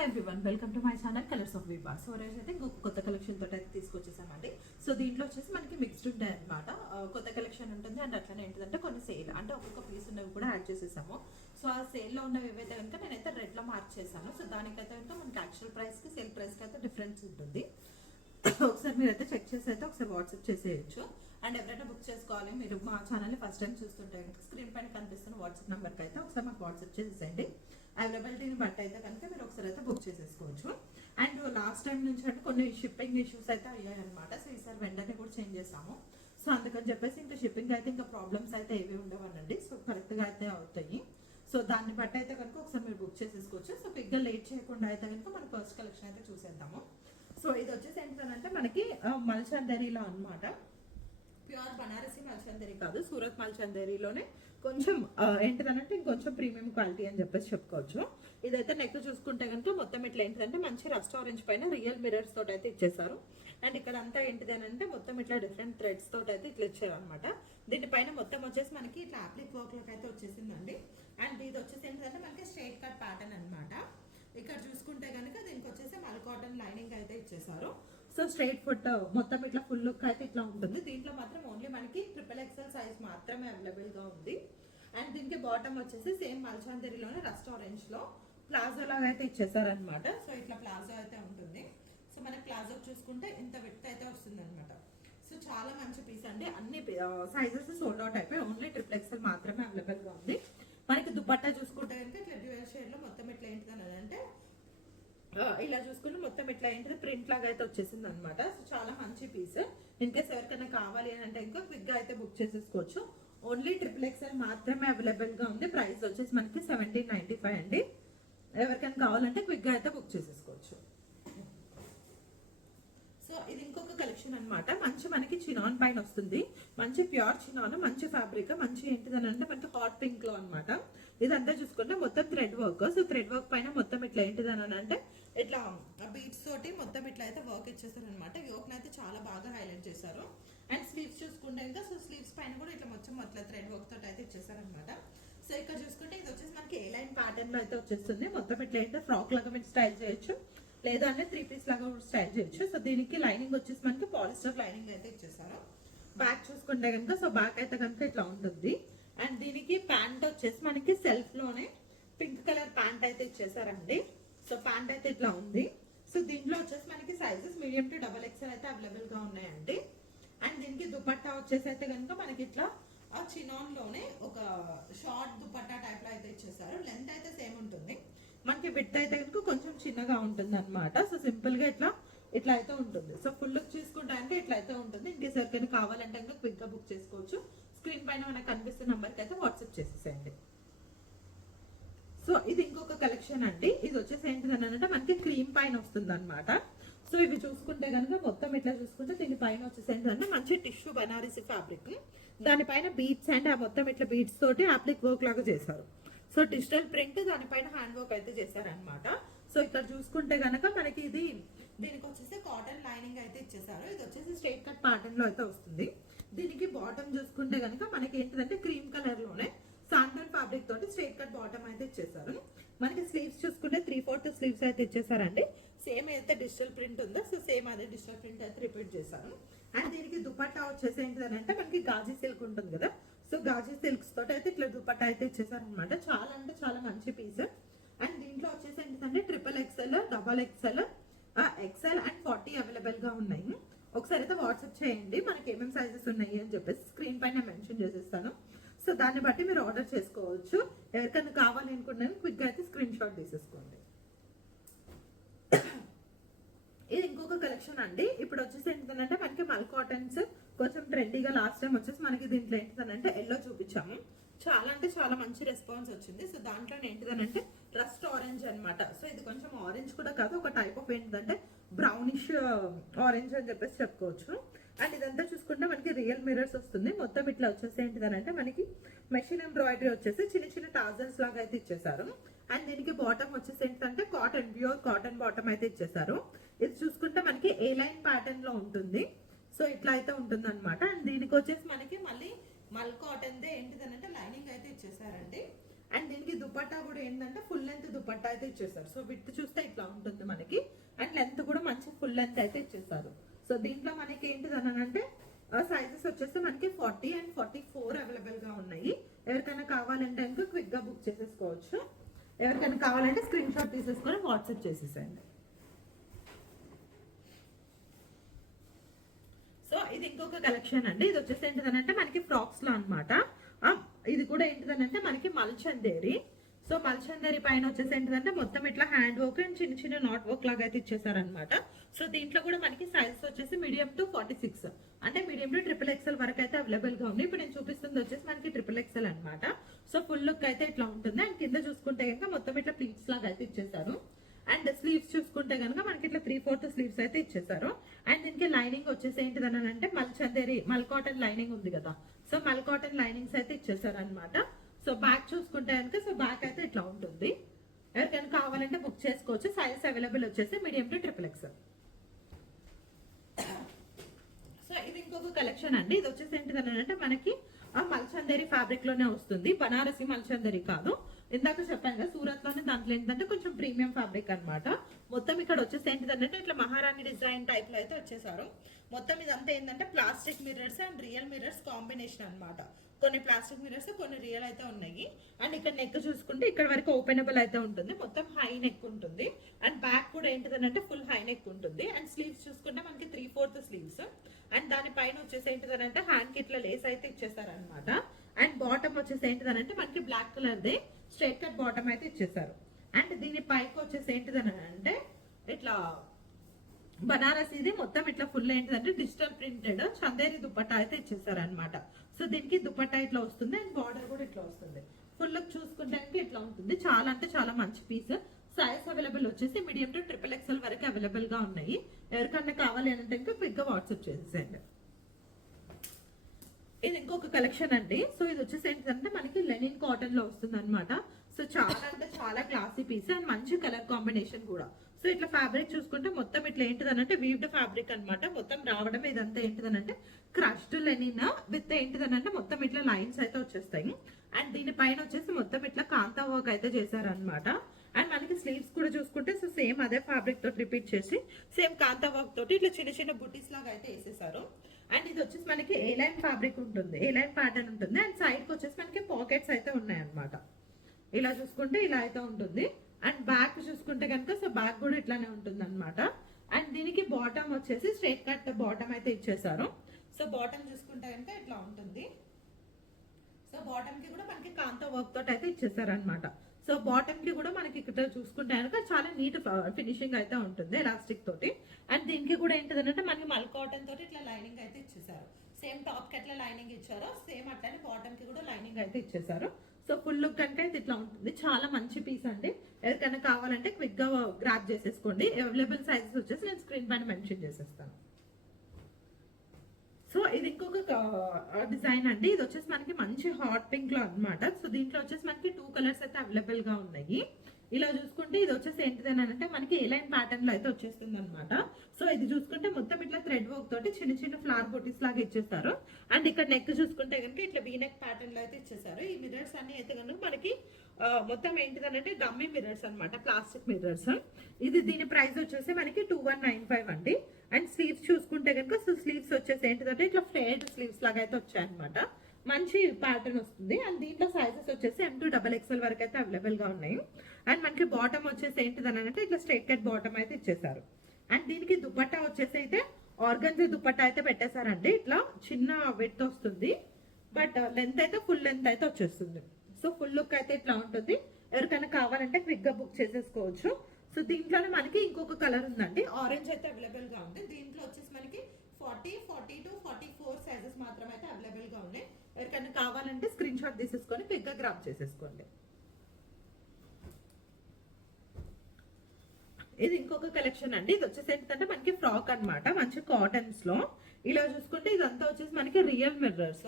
Hi everyone, welcome to my channel colours of Vibha. So రోజు అయితే ఇంకొక కొత్త కలెక్షన్ తోటి అయితే తీసుకొచ్చేసామండి. సో దీంట్లో వచ్చేసి మనకి మిక్స్డ్ ఉంటాయి అనమాట. కొత్త కలెక్షన్ ఉంటుంది అండ్ అట్లనే ఏంటంటే కొన్ని సేల్ అంటే ఒక్కొక్క పీస్ ఉన్నవి కూడా యాడ్ చేసేసాము. సో ఆ సేల్లో ఉన్నవి ఏవైతే కనుక నేనైతే రెడ్లో మార్క్ చేశాను. సో దానికైతే కనుక మనకి యాక్చువల్ ప్రైస్కి సేల్ ప్రైస్కి అయితే డిఫరెన్స్ ఉంటుంది. ఒకసారి మీరైతే చెక్ చేసి అయితే ఒకసారి వాట్సాప్ చేసేయచ్చు. అండ్ ఎవరైనా బుక్ చేసుకోవాలి, మీరు మా ఛానల్ని ఫస్ట్ టైం చూస్తుంటే కనుక స్క్రీన్ పైన కనిపిస్తున్న వాట్సాప్ నెంబర్కి అయితే ఒకసారి మాకు వాట్సాప్ చేసేయండి. అవైలబిలిటీని బట్టి అయితే కనుక మీరు ఒకసారి అయితే బుక్ చేసేసుకోవచ్చు. అండ్ లాస్ట్ టైం నుంచి అంటే కొన్ని షిప్పింగ్ ఇష్యూస్ అయితే అయ్యాయి అనమాట. సో ఈసారి వెంటనే కూడా చేంజ్ చేసాము. సో అందుకని చెప్పేసి ఇంకా షిప్పింగ్ అయితే ఇంకా ప్రాబ్లమ్స్ అయితే ఏవి ఉండవనండి. సో కరెక్ట్గా అయితే అవుతాయి. సో దాన్ని బట్టి అయితే కనుక ఒకసారి మీరు బుక్ చేసేసుకోవచ్చు. సో బిగ్గా లేట్ చేయకుండా అయితే కనుక మన ఫస్ట్ కలెక్షన్ అయితే చూసేద్దాము. సో ఇది వచ్చేసి ఏంటంటే మనకి మల్చందరిలో అనమాట. ప్యూర్ బనారసి మల్చందరి కాదు, సూరత్ మల్చందరిలోనే కొంచెం ఏంటిదనంటే ఇంకొంచెం ప్రీమియం క్వాలిటీ అని చెప్పేసి చెప్పుకోవచ్చు. ఇదైతే నెక్ చూసుకుంటే కనుక మొత్తం ఇట్లా ఏంటిదంటే మంచి రస్ట్ ఆరెంజ్ పైన రియల్ మిరర్స్ తోటి అయితే ఇచ్చేసారు. అండ్ ఇక్కడ అంతా ఏంటిదనంటే మొత్తం ఇట్లా డిఫరెంట్ థ్రెడ్స్ తోటి అయితే ఇట్లా ఇచ్చారు అనమాట. దీనిపైన మొత్తం వచ్చేసి మనకి ఇట్లా అప్లిక్ వర్క్ లోకి అయితే వచ్చేసిందండి. అండ్ ఇది వచ్చేసి ఏంటంటే మనకి స్ట్రైట్ కట్ ప్యాటర్న్ అనమాట. ఇక్కడ చూసుకుంటే కనుక దీనికి వచ్చేసి మల్ కాటన్ లైనింగ్ అయితే ఇచ్చేసారు. సో స్ట్రైట్ ఫుట్ మొత్తం ఇట్లా ఫుల్ లుక్ అయితే ఇట్లా ఉంటుంది. దీంట్లో మాత్రం ఓన్లీ మనకి XXL సైజ్ మాత్రమే అవైలబుల్ గా ఉంది. అండ్ దీనికి బాటమ్ వచ్చేసి సేమ్ మల్చందరిలోనే రస్ట్ ఆరెంజ్ లో ప్లాజో లాగా అయితే ఇచ్చేసారనమాట. సో ఇట్లా ప్లాజో అయితే ఉంటుంది. సో మనకి ప్లాజో చూసుకుంటే ఇంత విడ్త్ అయితే వస్తుంది అనమాట. సో చాలా మంచి పీస్ అండి. అన్ని సైజెస్ సోల్డ్ అవుట్ అయిపోయి ఓన్లీ XXL మాత్రమే అవైలబుల్ గా ఉంది. మనకి దుపట్టా చూసుకుంటే కనుక ఇట్లా డ్యూయల్ షేడ్ లో మొత్తం ఇట్లా ఏంటిదని అంటే ఇలా చూసుకుంటే మొత్తం ఇట్లా ఏంటిది ప్రింట్ లాగా అయితే వచ్చేసింది అనమాట. సో చాలా మంచి పీస్. ఇన్ కేస్ ఎవరికైనా కావాలి అని అంటే ఇంకా క్విక్ గా అయితే బుక్ చేసేసుకోవచ్చు. ఓన్లీ XXL మాత్రమే అవైలబుల్ గా ఉంది. ప్రైస్ వచ్చేసి మనకి 1795 అండి. ఎవరికైనా కావాలంటే క్విక్ గా అయితే బుక్ చేసేసుకోవచ్చు. సో ఇది ఇంకొక కలెక్షన్ అనమాట. మంచి మనకి చినాన్ పైన వస్తుంది. మంచి ప్యూర్ చినాన్, మంచి ఫ్యాబ్రిక్, మంచి ఏంటిదని అంటే మనకి హాట్ పింక్ లో అనమాట. ఇదంతా చూసుకుంటే మొత్తం thread work. So thread work పైన మొత్తం ఇట్లా ఏంటిదని అంటే ఇట్లా బీడ్స్ తోటి మొత్తం ఇట్లా అయితే వర్క్ ఇచ్చేసారు అనమాట. యోక్ని అయితే చాలా బాగా హైలైట్ చేశారు. అండ్ స్లీవ్స్ చూసుకుంటే ఇంకా సో స్లీవ్స్ పైన కూడా ఇట్లా మొత్తం అట్లా థ్రెడ్ వర్క్ తోటి అయితే ఇచ్చేసారు అనమాట. సో ఇక్కడ చూసుకుంటే ఇది వచ్చేసి మనకి ఏ లైన్ ప్యాటర్న్ లో అయితే వచ్చేస్తుంది. మొత్తం ఇట్లా అయితే ఫ్రాక్ లాగా మీరు స్టైల్ చేయొచ్చు, లేదా అంటే 3 పీస్ లాగా స్టైల్ చేయొచ్చు. సో దీనికి లైనింగ్ వచ్చేసి మనకి పాలిస్టర్ లైనింగ్ అయితే ఇచ్చేసారు. బ్యాక్ చూసుకుంటే కనుక సో బ్యాక్ అయితే కనుక ఇట్లా ఉంటుంది. అండ్ దీనికి ప్యాంట్ వచ్చేసి మనకి సెల్ఫ్ లోనే పింక్ కలర్ ప్యాంట్ అయితే ఇచ్చేసారండి. సో ప్యాంట్ అయితే ఇట్లా ఉంది. సో దీంట్లో వచ్చేసి మనకి సైజెస్ మీడియం టు XXL అయితే అవైలబుల్ గా ఉన్నాయండి. అండ్ దీనికి దుపట్టా వచ్చేసి అయితే కనుక మనకి ఇట్లా ఆ చినాన్ లోనే ఒక షార్ట్ దుపట్టా టైప్ లో అయితే ఇచ్చేసారు. లెంత్ అయితే సేమ్ ఉంటుంది. మనకి విడ్త్ అయితే కనుక కొంచెం చిన్నగా ఉంటుంది అనమాట. సో సింపుల్ గా ఇట్లా అయితే ఉంటుంది. సో ఫుల్ లుక్ చూసుకుంటా అంటే ఇట్లా అయితే ఉంటుంది. ఇంకేస్ ఎవరికైనా కావాలంటే కనుక క్విక్ గా బుక్ చేసుకోవచ్చు. స్క్రీన్ పైన మనకు కనిపిస్తున్న నంబర్కి అయితే వాట్సాప్ చేసేసేయండి. సో ఇది ఇంకొక కలెక్షన్ అండి. ఇది వచ్చేసి ఏంటిదని అంటే మనకి క్రీమ్ పైన వస్తుంది అనమాట. సో ఇవి చూసుకుంటే కనుక మొత్తం ఇట్లా చూసుకుంటే దీని పైన వచ్చేసి ఏంటంటే మంచి టిష్యూ బనారసి ఫ్యాబ్రిక్, దానిపైన బీడ్స్ అండ్ ఆ మొత్తం ఇట్లా బీడ్స్ తోటి అప్లిక్ వర్క్ లాగా చేశారు. సో డిజిటల్ ప్రింట్ దానిపైన హ్యాండ్ వర్క్ అయితే చేశారనమాట. సో ఇక్కడ చూసుకుంటే కనుక మనకి దీనికి వచ్చేసి కాటన్ లైనింగ్ అయితే ఇచ్చేసారు. ఇది వచ్చేసి స్ట్రైట్ కట్ ప్యాటర్న్ లో అయితే వస్తుంది. దీనికి బాటమ్ చూసుకుంటే కనుక మనకి ఏంటిదంటే క్రీమ్ కలర్ లోనే శాండల్ ఫ్యాబ్రిక్ తోటి స్ట్రైట్ కట్ బాటమ్ అయితే ఇచ్చేసారు. మనకి స్లీవ్స్ చూసుకుంటే 3/4 స్లీవ్స్ అయితే ఇచ్చేసారండి. సేమ్ అయితే డిజిటల్ ప్రింట్ ఉందో సో సేమ్ అదే డిజిటల్ ప్రింట్ అయితే రిపీట్ చేశారు. అండ్ దీనికి దుపట్టా వచ్చేసి ఏంటిదంటే మనకి గాజీ సిల్క్ ఉంటుంది కదా. సో గాజీ సిల్క్స్ తోటి అయితే ఇట్లా దుపట్టా అయితే ఇచ్చేసారు అనమాట. చాలా అంటే చాలా మంచి పీస్. అండ్ దీంట్లో వచ్చేసి ఏంటంటే XXL, XXL, XL and 40 available గా ఉన్నాయి. ఒకసారి అయితే వాట్సాప్ చేయండి మనకి ఏమేమి సైజెస్ ఉన్నాయి అని చెప్పేసి స్క్రీన్ పైన మెన్షన్ చేసేస్తాను. సో దాన్ని బట్టి మీరు ఆర్డర్ చేసుకోవచ్చు. ఎవరికైనా కావాలి అనుకున్నాను క్విక్ గా అయితే స్క్రీన్ షాట్ తీసేసుకోండి. ఇది ఇంకొక కలెక్షన్ అండి. ఇప్పుడు వచ్చేసి ఏంటంటే మనకి మల్ కాటన్స్ కొంచెం ట్రెండీగా లాస్ట్ టైం వచ్చేసి మనకి దీంట్లో ఏంటిదనంటే ఎల్లో చూపించాము. చాలా అంటే చాలా మంచి రెస్పాన్స్ వచ్చింది. సో దాంట్లో ఏంటిదనంటే రస్ట్ ఆరెంజ్ అనమాట. సో ఇది కొంచెం ఆరెంజ్ కూడా కాదు, ఒక టైప్ ఆఫ్ ఏంటిదంటే బ్రౌనిష్ ఆరెంజ్ అని చెప్పేసి చెప్పుకోవచ్చు. అండ్ ఇదంతా చూసుకుంటే మనకి రియల్ మిరర్స్ వస్తుంది. మొత్తం ఇట్లా వచ్చేసి ఏంటిదనంటే మనకి మెషిన్ ఎంబ్రాయిడరీ వచ్చేసి చిన్న చిన్న టాజల్స్ లాగా అయితే ఇచ్చేసారు. అండ్ దీనికి బాటమ్ వచ్చేసి ఏంటంటే కాటన్, ప్యూర్ కాటన్ బాటమ్ అయితే ఇచ్చేసారు. ఇది చూసుకుంటే మనకి ఏ లైన్ ప్యాటర్న్ లో ఉంటుంది. సో ఇట్లా అయితే ఉంటుంది అనమాట. అండ్ దీనికి వచ్చేసి మనకి మళ్ళీ మల్ కాటన్ దే ఏంటిదనంటే లైనింగ్ అయితే ఇచ్చేసారండి. అండ్ దీనికి దుపట్టా కూడా ఏంటంటే ఫుల్ లెంత్ దుపట్టా అయితే ఇచ్చేసారు. సో విత్ చూస్తే ఇట్లా ఉంటుంది మనకి. అండ్ లెంత్ కూడా మంచి ఫుల్ లెంత్ అయితే ఇచ్చేసారు. సో దీంట్లో మనకి ఏంటిది అంటే సైజెస్ వచ్చేసి మనకి 40 అండ్ 44 అవైలబుల్ గా ఉన్నాయి. ఎవరికైనా కావాలంటే ఇంకా క్విక్ గా బుక్ చేసేసుకోవచ్చు. ఎవరికైనా కావాలంటే స్క్రీన్ షాట్ తీసేసుకొని వాట్సాప్ చేసేసండి. సో ఇది ఇంకొక కలెక్షన్ అండి. ఇది వచ్చేసి ఏంటిదనంటే మనకి ఫ్రాక్స్ లో అనమాట. ఇది కూడా ఏంటిదనంటే మనకి మల్చందేరి. సో మల్చందేరి పైన వచ్చేసి ఏంటిదంటే మొత్తం ఇట్లా హ్యాండ్ వర్క్ అండ్ చిన్న చిన్న నాట్ వర్క్ లాగా అయితే ఇచ్చేసారనమాట. సో దీంట్లో కూడా మనకి సైజెస్ వచ్చేసి మీడియం టు 46 అంటే మీడియం టు XXL వరకు అయితే అవైలబుల్ గా ఉంది. ఇప్పుడు నేను చూపిస్తుంది వచ్చేసి మనకి XXL అనమాట. సో ఫుల్ లుక్ అయితే ఇట్లా ఉంటుంది. అండ్ కింద చూసుకుంటే కనుక మొత్తం ఇట్లా ప్లీట్స్ లాగా అయితే ఇచ్చేసారు. అండ్ స్లీవ్స్ చూసుకుంటే కనుక మనకి ఇట్లా 3/4 స్లీవ్స్ అయితే ఇచ్చేసారు. అండ్ దీనికి లైనింగ్ వచ్చేసి ఏంటిదని అంటే మల్చందేరి మల్ కాటన్ లైనింగ్ ఉంది కదా. సో మల్ కాటన్ లైనింగ్స్ అయితే ఇచ్చేసారు అనమాట. సో బ్యాక్ చూసుకుంటే కనుక సో బ్యాక్ అయితే ఇట్లా ఉంటుంది. ఎవరికైనా కావాలంటే బుక్ చేసుకోవచ్చు. సైజ్ అవైలబుల్ వచ్చేసి మీడియం టు XXL. సో ఇది ఇంకొక కలెక్షన్ అండి. ఇది వచ్చేసి ఏంటిదని అంటే మనకి మల్చందేరి ఫ్యాబ్రిక్ లోనే వస్తుంది. బనారసి మల్చందేరి కాదు. ఇందాక చెప్పాను కదా సూరత్ లోనే. దాంట్లో ఏంటంటే కొంచెం ప్రీమియం ఫ్యాబ్రిక్ అనమాట. మొత్తం ఇక్కడ వచ్చేసి ఏంటిదంటే ఇట్లా మహారాణి డిజైన్ టైప్ లో అయితే వచ్చేసారు. మొత్తం ఇదంతా ఏంటంటే plastic mirrors and real mirrors combination అనమాట. కొన్ని ప్లాస్టిక్ మిర్రర్స్ కొన్ని రియల్ అయితే ఉన్నాయి. అండ్ ఇక్కడ నెక్ చూసుకుంటే ఇక్కడ వరకు ఓపెనబుల్ అయితే ఉంటుంది. మొత్తం హై నెక్ ఉంటుంది. అండ్ బ్యాక్ కూడా ఏంటిదనంటే ఫుల్ హై నెక్ ఉంటుంది. అండ్ స్లీవ్స్ చూసుకుంటే మనకి 3/4 స్లీవ్స్. అండ్ దానిపైన వచ్చేసి ఏంటిదనంటే హ్యాండ్ కి ఇట్లా లేస్ అయితే ఇచ్చేసారు అనమాట. అండ్ బాటమ్ వచ్చేసి ఏంటిదనంటే మనకి బ్లాక్ కలర్ దే స్ట్రైట్ కట్ బాటమ్ అయితే ఇచ్చేసారు. అండ్ దీని పైకి వచ్చేసి ఏంటిదనంటే ఇట్లా బనారస్ ఇది మొత్తం ఇట్లా ఫుల్ ఏంటిదంటే డిజిటల్ ప్రింటెడ్ చందేరి దుపట్టా అయితే ఇచ్చేసారు అనమాట. సో దీనికి దుపట్టా ఇట్లా వస్తుంది. అండ్ బార్డర్ కూడా ఇట్లా వస్తుంది. ఫుల్ లుక్ చూసుకుంటే ఇట్లా ఉంటుంది. చాలా అంటే చాలా మంచి పీస్. సైజ్ అవైలబుల్ వచ్చేసి మీడియం టు XXL వరకు అవైలబుల్ గా ఉన్నాయి. ఎవరికన్నా కావాలి అంటే ఇంకా క్విక్ గా వాట్సాప్ చేసేయండి. ఇది ఇంకొక కలెక్షన్ అండి. సో ఇది వచ్చేసి ఏంటంటే మనకి లెనిన్ కాటన్ లో వస్తుంది అనమాట. సో చాలా అంటే చాలా క్లాసీ పీస్ అండ్ మంచి కలర్ కాంబినేషన్ కూడా. సో ఇట్లా ఫ్యాబ్రిక్ చూసుకుంటే మొత్తం ఇట్లా ఏంటిదనంటే వీవ్డ్ ఫ్యాబ్రిక్ అనమాట. మొత్తం రావడం ఇదంతా ఏంటిదనంటే క్రష్డ్ లెనిన్ విత్ ఏంటిదనంటే మొత్తం ఇట్లా లైన్స్ అయితే వచ్చేస్తాయి. అండ్ దీనిపైన వచ్చేసి మొత్తం ఇట్లా కాంతా వర్క్ అయితే చేశారనమాట. అండ్ మనకి స్లీవ్స్ కూడా చూసుకుంటే సో సేమ్ అదే ఫ్యాబ్రిక్ తోటి రిపీట్ చేసి సేమ్ కాంతా వర్క్ తోటి ఇట్లా చిన్న చిన్న బుటీస్ లాగా అయితే వేసేసారు. అండ్ ఇది వచ్చేసి మనకి ఏ లైన్ ఫ్యాబ్రిక్ ఉంటుంది, ఏ లైన్ ప్యాటర్న్ ఉంటుంది. అండ్ సైడ్ కి వచ్చేసి మనకి పాకెట్స్ అయితే ఉన్నాయి అనమాట. ఇలా చూసుకుంటే ఇలా అయితే ఉంటుంది. అండ్ బ్యాక్ చూసుకుంటే కనుక సో బ్యాక్ కూడా ఇట్లానే ఉంటుంది అనమాట. అండ్ దీనికి బాటమ్ వచ్చేసి స్ట్రైట్ కట్ బాటమ్ అయితే ఇచ్చేసారు. సో బాటమ్ చూసుకుంటే కనుక ఇట్లా ఉంటుంది. సో బాటమ్ కి కూడా మనకి కాంతా వర్క్ తోటి అయితే ఇచ్చేసారు అనమాట. సో బాటమ్ కి కూడా మనకి ఇక్కడ చూసుకుంటే కనుక చాలా నీట్ ఫినిషింగ్ అయితే ఉంటుంది ఎలాస్టిక్ తోటి. అండ్ దీనికి కూడా ఏంటిదంటే మనకి మల్ కాటన్ తోటి ఇట్లా లైనింగ్ అయితే ఇచ్చేసారు. సేమ్ టాప్ కి ఎట్లా లైనింగ్ ఇచ్చారో సేమ్ అట్లానే బాటమ్ కి కూడా లైనింగ్ అయితే ఇచ్చేసారు. సో ఫుల్ లుక్ అంటే ఇట్లా ఉంటుంది. చాలా మంచి పీస్ అండి. ఎవరికైనా కావాలంటే క్విక్ గా గ్రాప్ చేసేసుకోండి. అవైలబుల్ సైజెస్ వచ్చేసి నేను స్క్రీన్ పైన మెన్షన్ చేసేస్తాను. సో ఇది ఇంకొక డిజైన్ అండి. ఇది వచ్చేసి మనకి మంచి హాట్ పింక్ లో అనమాట. సో దీంట్లో వచ్చేసి మనకి 2 కలర్స్ అయితే అవైలబుల్ గా ఉన్నాయి. ఇలా చూసుకుంటే ఇది వచ్చేసి ఏంటిదని అంటే మనకి ఏ లైన్ ప్యాటర్న్ లో అయితే వచ్చేస్తుంది అనమాట. సో ఇది చూసుకుంటే మొత్తం ఇట్లా థ్రెడ్ వర్క్ తోటి చిన్న చిన్న ఫ్లవర్ బొటీస్ లాగా ఇచ్చేస్తారు. అండ్ ఇక్కడ నెక్ చూసుకుంటే కనుక ఇట్లా వీ నెక్ ప్యాటర్న్ లో అయితే ఇచ్చేసారు. ఈ మిర్రర్స్ అన్ని అయితే కనుక మనకి మొత్తం ఏంటిదనంటే డమ్మీ మిర్రర్స్ అనమాట, ప్లాస్టిక్ మిర్రర్స్. ఇది దీని ప్రైస్ వచ్చేసి మనకి 2195 అండి. అండ్ స్లీవ్స్ చూసుకుంటే కనుక సో స్లీవ్స్ వచ్చేసి ఏంటిదంటే ఇట్లా ఫ్లేడ్ స్లీవ్స్ లాగా అయితే వచ్చాయన్నమాట. మంచి ప్యాటర్న్ వస్తుంది. అండ్ దీంట్లో సైజెస్ వచ్చేసి M to XXL వరకు అయితే అవైలబుల్ గా ఉన్నాయి. అండ్ మనకి బాటమ్ వచ్చేసి ఏంటిదని అంటే ఇట్లా స్ట్రైట్ కట్ బాటమ్ అయితే ఇచ్చేసారు. అండ్ దీనికి దుపట్టా వచ్చేసి అయితే ఆర్గన్జా దుపట్టా అయితే పెట్టేశారండి. ఇట్లా చిన్న విడ్త్ వస్తుంది. బట్ లెంత్ అయితే ఫుల్ లెంత్ అయితే వచ్చేస్తుంది. సో ఫుల్ లుక్ అయితే ఇట్లా ఉంటుంది. ఎవరికైనా కావాలంటే క్విక్ గా బుక్ చేసేసుకోవచ్చు. సో దీంట్లోనే మనకి ఇంకొక కలర్ ఉందండి. ఆరెంజ్ అయితే అవైలబుల్ గా ఉంది. దీంట్లో వచ్చేసి మనకి 40, 42, 44 సైజెస్ మాత్రమే అయితే అవైలబుల్ గా ఉన్నాయి. ఎవరికైనా కావాలంటే స్క్రీన్ షాట్ తీసేసుకొని క్విక్ గా గ్రాప్ చేసేసుకోండి. ఇది ఇంకొక కలెక్షన్ అండి. ఇది వచ్చేసి ఏంటంటే మనకి ఫ్రాక్ అన్నమాట. మంచి కాటన్స్ లో ఇలా చూసుకుంటే ఇదంతా వచ్చేసి మనకి రియల్ మిర్రర్స్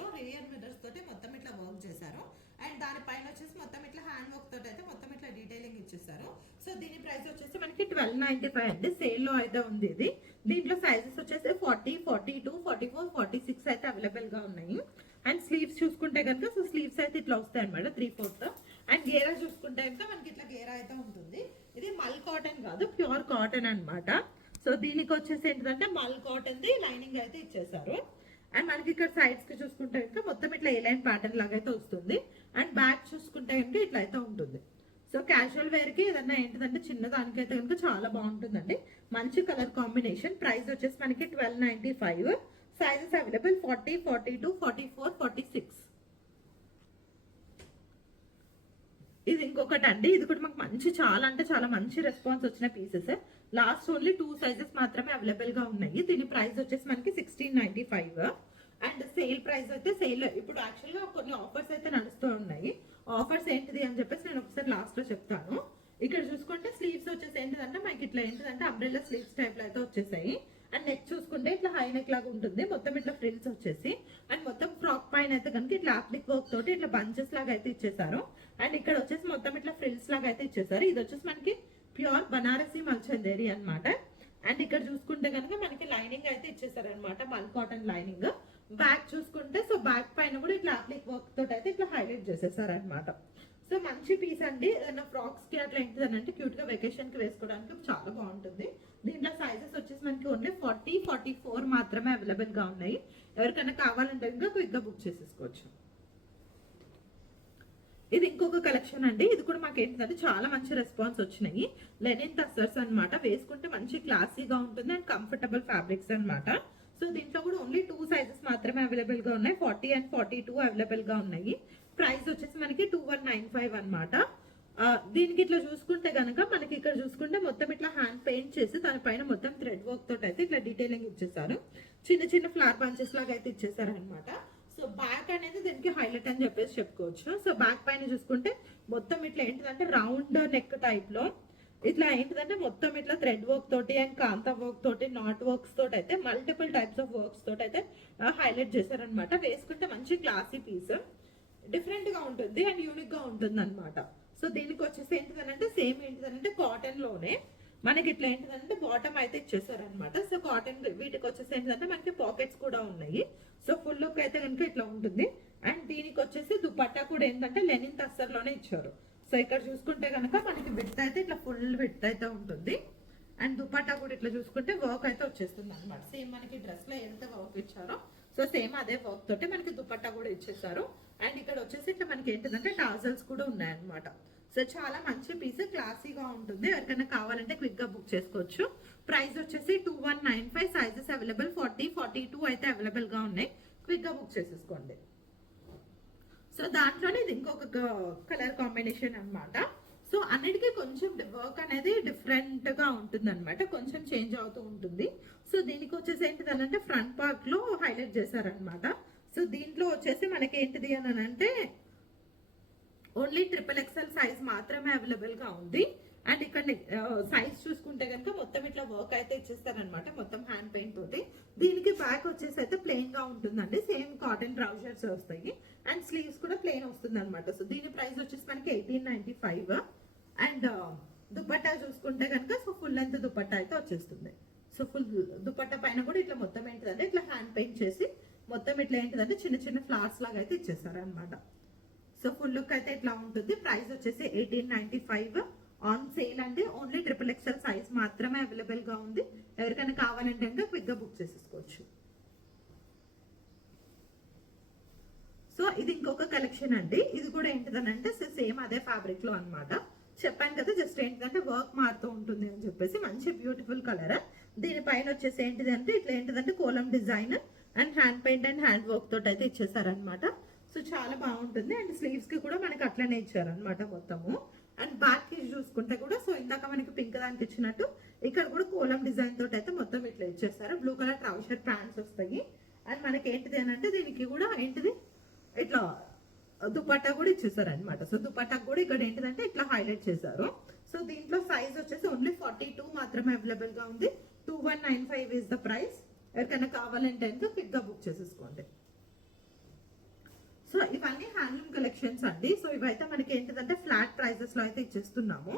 తోటి మొత్తం ఇట్లా వర్క్ చేశారు. అండ్ దానిపైన వచ్చేసి మొత్తం ఇట్లా హ్యాండ్ వర్క్ తోటి అయితే మొత్తం ఇట్లా డీటెయిలింగ్ ఇచ్చేసారు. సో దీని ప్రైస్ వచ్చేసి మనకి 1295 అండి. సేల్ లో అయితే ఉంది ఇది. దీంట్లో సైజెస్ వచ్చేసి 40, 42, 44, 46 అయితే అవైలబుల్ గా ఉన్నాయి. అండ్ స్లీవ్స్ చూసుకుంటే కనుక సో స్లీవ్స్ అయితే ఇట్లా వస్తాయి అనమాట 3/4. అండ్ గేరా చూసుకుంటే ఇంకా మనకి ఇట్లా గేరా అయితే ఉంటుంది. ఇది మల్ కాటన్ కాదు, ప్యూర్ కాటన్ అన్నమాట. సో దీనికి వచ్చేసి ఏంటంటే మల్ కాటన్ ది లైనింగ్ అయితే ఇచ్చేసారు. అండ్ మనకి ఇక్కడ సైడ్స్ కి చూసుకుంటే ఇంకా మొత్తం ఇట్లా ఏ లైన్ ప్యాటర్న్ లాగా అయితే వస్తుంది. అండ్ బ్యాక్ చూసుకుంటే ఇంకా ఇట్లా అయితే ఉంటుంది. సో క్యాజువల్ వేర్ కి ఏదన్నా ఏంటిదంటే చిన్న దానికైతే కనుక చాలా బాగుంటుందండి. మంచి కలర్ కాంబినేషన్. ప్రైస్ వచ్చేసి మనకి 1295. Sizes available 40, 42, 44, 46. ఇది ఇంకొకటి అండి. ఇది కూడా మాకు మంచి చాలా అంటే చాలా మంచి రెస్పాన్స్ వచ్చిన పీసెస్. లాస్ట్ ఓన్లీ 2 సైజెస్ మాత్రమే అవైలబుల్ గా ఉన్నాయి. దీని ప్రైస్ వచ్చేసి మనకి 1695. అండ్ సేల్ ప్రైస్ అయితే సేల్ ఇప్పుడు యాక్చువల్ గా కొన్ని ఆఫర్స్ అయితే నడుస్తూ ఉన్నాయి. ఆఫర్స్ ఏంటిది అని చెప్పేసి నేను ఒకసారి లాస్ట్ లో చెప్తాను. ఇక్కడ చూసుకుంటే స్లీవ్స్ వచ్చేసి ఏంటిదంటే మనకి ఇట్లా ఏంటిదంటే అంబ్రెల్లా స్లీవ్స్ టైప్ లో అయితే వచ్చేసాయి. అండ్ నెక్ చూసుకుంటే ఇట్లా హై నెక్ లాగా ఉంటుంది. మొత్తం ఇట్లా ఫ్రిల్స్ వచ్చేసి అండ్ మొత్తం ఫ్రాక్ పైన అయితే కనుక ఇట్లా అప్లిక్ వర్క్ తోటి ఇట్లా బంచెస్ లాగా అయితే ఇచ్చేసారు. అండ్ ఇక్కడ వచ్చేసి మొత్తం ఇట్లా ఫ్రిల్స్ లాగా అయితే ఇచ్చేసారు. ఇది వచ్చేసి మనకి ప్యూర్ బనారసి మల్చందేరి అన్నమాట. అండ్ ఇక్కడ చూసుకుంటే కనుక మనకి లైనింగ్ అయితే ఇచ్చేసారు అనమాట, మల్ కాటన్ లైనింగ్. బ్యాక్ చూసుకుంటే సో బ్యాక్ పైన కూడా ఇట్లా అప్లిక్ వర్క్ తోటి అయితే ఇట్లా హైలైట్ చేసేసారు అనమాట. సో మంచి పీస్ అండి. ఏదైనా ఫ్రాక్స్ కి అట్లా ఏంటిదనంటే క్యూట్ గా వెకేషన్ కి వేసుకోవడానికి చాలా బాగుంటుంది. దీంట్లో సైజెస్ వచ్చేసి మనకి ఓన్లీ 40, 44 మాత్రమే అవైలబుల్ గా ఉన్నాయి. ఎవరికైనా కావాలంటే ఇంకా క్విక్ గా బుక్ చేసేసుకోవచ్చు. ఇది ఇంకొక కలెక్షన్ అండి. ఇది కూడా మాకు ఏంటంటే చాలా మంచి రెస్పాన్స్ వచ్చినాయి. లెనిన్ టస్సర్స్ అన్నమాట. వేసుకుంటే మంచి క్లాసీగా ఉంటుంది అండ్ కంఫర్టబుల్ ఫ్యాబ్రిక్స్ అన్నమాట. సో దీంట్లో కూడా ఓన్లీ 2 సైజెస్ మాత్రమే అవైలబుల్ గా ఉన్నాయి. 40 అండ్ 42 అవైలబుల్ గా ఉన్నాయి. ప్రైస్ వచ్చేసి మనకి 2195 అన్నమాట. దీనికి ఇట్లా చూసుకుంటే గనక మనకి ఇక్కడ చూసుకుంటే మొత్తం ఇట్లా హ్యాండ్ పెయింట్ చేసి దానిపైన మొత్తం థ్రెడ్ వర్క్ తోటి అయితే ఇట్లా డీటెయిలింగ్ ఇచ్చేసారు. చిన్న చిన్న ఫ్లవర్ బంచెస్ లాగా అయితే ఇచ్చేసారు అనమాట. సో బ్యాక్ అనేది దీనికి హైలైట్ అని చెప్పేసి చెప్పుకోవచ్చు. సో బ్యాక్ పైన చూసుకుంటే మొత్తం ఇట్లా ఏంటిదంటే రౌండ్ నెక్ టైప్ లో ఇట్లా ఏంటిదంటే మొత్తం ఇట్లా థ్రెడ్ వర్క్ తోటి అండ్ కాంతా వర్క్ తోటి నాట్ వర్క్స్ తోటి అయితే మల్టిపుల్ టైప్స్ ఆఫ్ వర్క్స్ తోటి అయితే హైలైట్ చేశారనమాట. వేసుకుంటే మంచి క్లాసీ పీస్, డిఫరెంట్ గా ఉంటుంది అండ్ యూనిక్ గా ఉంటుంది అనమాట. సో దీనికి వచ్చేసి ఏంటిదనంటే సేమ్ ఏంటిదనంటే కాటన్ లోనే మనకి ఇట్లా ఏంటిదంటే బాటమ్ అయితే ఇచ్చేసారనమాట. సో కాటన్ వీటికి వచ్చేసి ఏంటిదంటే మనకి పాకెట్స్ కూడా ఉన్నాయి. సో ఫుల్ లుక్ అయితే కనుక ఇట్లా ఉంటుంది. అండ్ దీనికి వచ్చేసి దుపట్టా కూడా ఏంటంటే లెనిన్ టస్సర్ లోనే ఇచ్చారు. సో ఇక్కడ చూసుకుంటే కనుక మనకి విడ్త్ అయితే ఇట్లా ఫుల్ విడ్త్ అయితే ఉంటుంది. అండ్ దుపట్టా కూడా ఇట్లా చూసుకుంటే వర్క్ అయితే వచ్చేస్తుంది అనమాట. సేమ్ మనకి డ్రెస్ లో ఎంత వర్క్ ఇచ్చారో సో సేమ్ అదే వర్క్ తోటి మనకి దుపట్టా కూడా ఇచ్చేసారు. అండ్ ఇక్కడ వచ్చేసి ఇట్లా మనకి ఏంటిదంటే టాజల్స్ కూడా ఉన్నాయన్నమాట. సో చాలా మంచి పీస్, క్లాసీగా ఉంటుంది. ఎవరికైనా కావాలంటే క్విక్ గా బుక్ చేసుకోవచ్చు. ప్రైస్ వచ్చేసి 2195. సైజెస్ అవైలబుల్ 40, 42 అయితే అవైలబుల్ గా ఉన్నాయి. క్విక్ గా బుక్ చేసేసుకోండి. సో దాంట్లోనే ఇది ఇంకొక కలర్ కాంబినేషన్ అన్నమాట. సో అన్నిటికీ కొంచెం వర్క్ అనేది డిఫరెంట్ గా ఉంటుంది అనమాట, కొంచెం చేంజ్ అవుతూ ఉంటుంది. సో దీనికి వచ్చేసి ఏంటిది అంటే ఫ్రంట్ పార్ట్ లో హైలైట్ చేశారనమాట. సో దీంట్లో వచ్చేసి మనకి ఏంటిది అని అంటే ఓన్లీ XXL సైజ్ మాత్రమే అవైలబుల్ గా ఉంది. అండ్ ఇక్కడ సైజ్ చూసుకుంటే కనుక మొత్తం ఇట్లా వర్క్ అయితే ఇచ్చేస్తారనమాట, మొత్తం హ్యాండ్ పెయింట్ తోటి. దీనికి బ్యాక్ వచ్చేసి అయితే ప్లెయిన్ గా ఉంటుందండి. సేమ్ కాటన్ ట్రౌజర్స్ వస్తాయి అండ్ స్లీవ్స్ కూడా ప్లెయిన్ వస్తుంది అనమాట. సో దీని ప్రైస్ వచ్చేసి మనకి 1895. అండ్ దుపట్టా చూసుకుంటే కనుక సో ఫుల్ లెంత్ దుపట్టా అయితే వచ్చేస్తుంది. సో ఫుల్ దుపట్టా పైన కూడా ఇట్లా మొత్తం ఏంటిదంటే ఇట్లా హ్యాండ్ పెయింట్ చేసి మొత్తం ఇట్లా ఏంటిదంటే చిన్న చిన్న ఫ్లవర్స్ లాగా అయితే ఇచ్చేస్తారు అనమాట. సో ఫుల్ లుక్ అయితే ఇట్లా ఉంటుంది. ప్రైస్ వచ్చేసి 1895. ఆన్ సేల్ అండి. ఓన్లీ XXL సైజ్ మాత్రమే అవైలబుల్ గా ఉంది. ఎవరికైనా కావాలంటే ఇంకా క్విక్ గా బుక్ చేసేసుకోవచ్చు. సో ఇది ఇంకొక కలెక్షన్ అండి. ఇది కూడా ఏంటిదనంటే సేమ్ అదే ఫ్యాబ్రిక్ లో అన్నమాట. చెప్పాను కదా జస్ట్ ఏంటిదంటే వర్క్ మారుతూ ఉంటుంది అని చెప్పేసి. మంచి బ్యూటిఫుల్ కలర్. దీనిపైన వచ్చేసి ఏంటిదంటే ఇట్లా ఏంటిదంటే kolam design and hand paint and hand work తోటి అయితే ఇచ్చేసారనమాట. సో చాలా బాగుంటుంది. అండ్ స్లీవ్స్ కి కూడా మనకి అట్లనే ఇచ్చారనమాట మొత్తము. అండ్ బ్యాక్ కి చూసుకుంటే కూడా సో ఇందాక మనకి పింక్ దానికి ఇచ్చినట్టు ఇక్కడ కూడా కోలం డిజైన్ తోటి అయితే మొత్తం ఇట్లా ఇచ్చేస్తారు. బ్లూ కలర్ ట్రౌజర్ ప్యాంట్స్ వస్తాయి. అండ్ మనకి ఏంటిది అని అంటే దీనికి కూడా ఏంటిది ఇట్లా దుపట్టా కూడా ఇచ్చేసారు అనమాట. సో దుపట్టా కూడా ఇక్కడ ఏంటిదంటే ఇట్లా హైలైట్ చేశారు. సో దీంట్లో సైజ్ వచ్చేసి ఓన్లీ 42 మాత్రమే అవైలబుల్ గా ఉంది. 2195 ఇస్ ద ప్రైస్. ఎవరికైనా కావాలంటే క్విక్ గా బుక్ చేసేసుకోండి. సో ఇవన్నీ హ్యాండ్లూమ్ కలెక్షన్స్ అండి. సో ఇవైతే మనకి ఏంటిదంటే ఫ్లాట్ ప్రైజెస్ లో అయితే ఇచ్చేస్తున్నాము.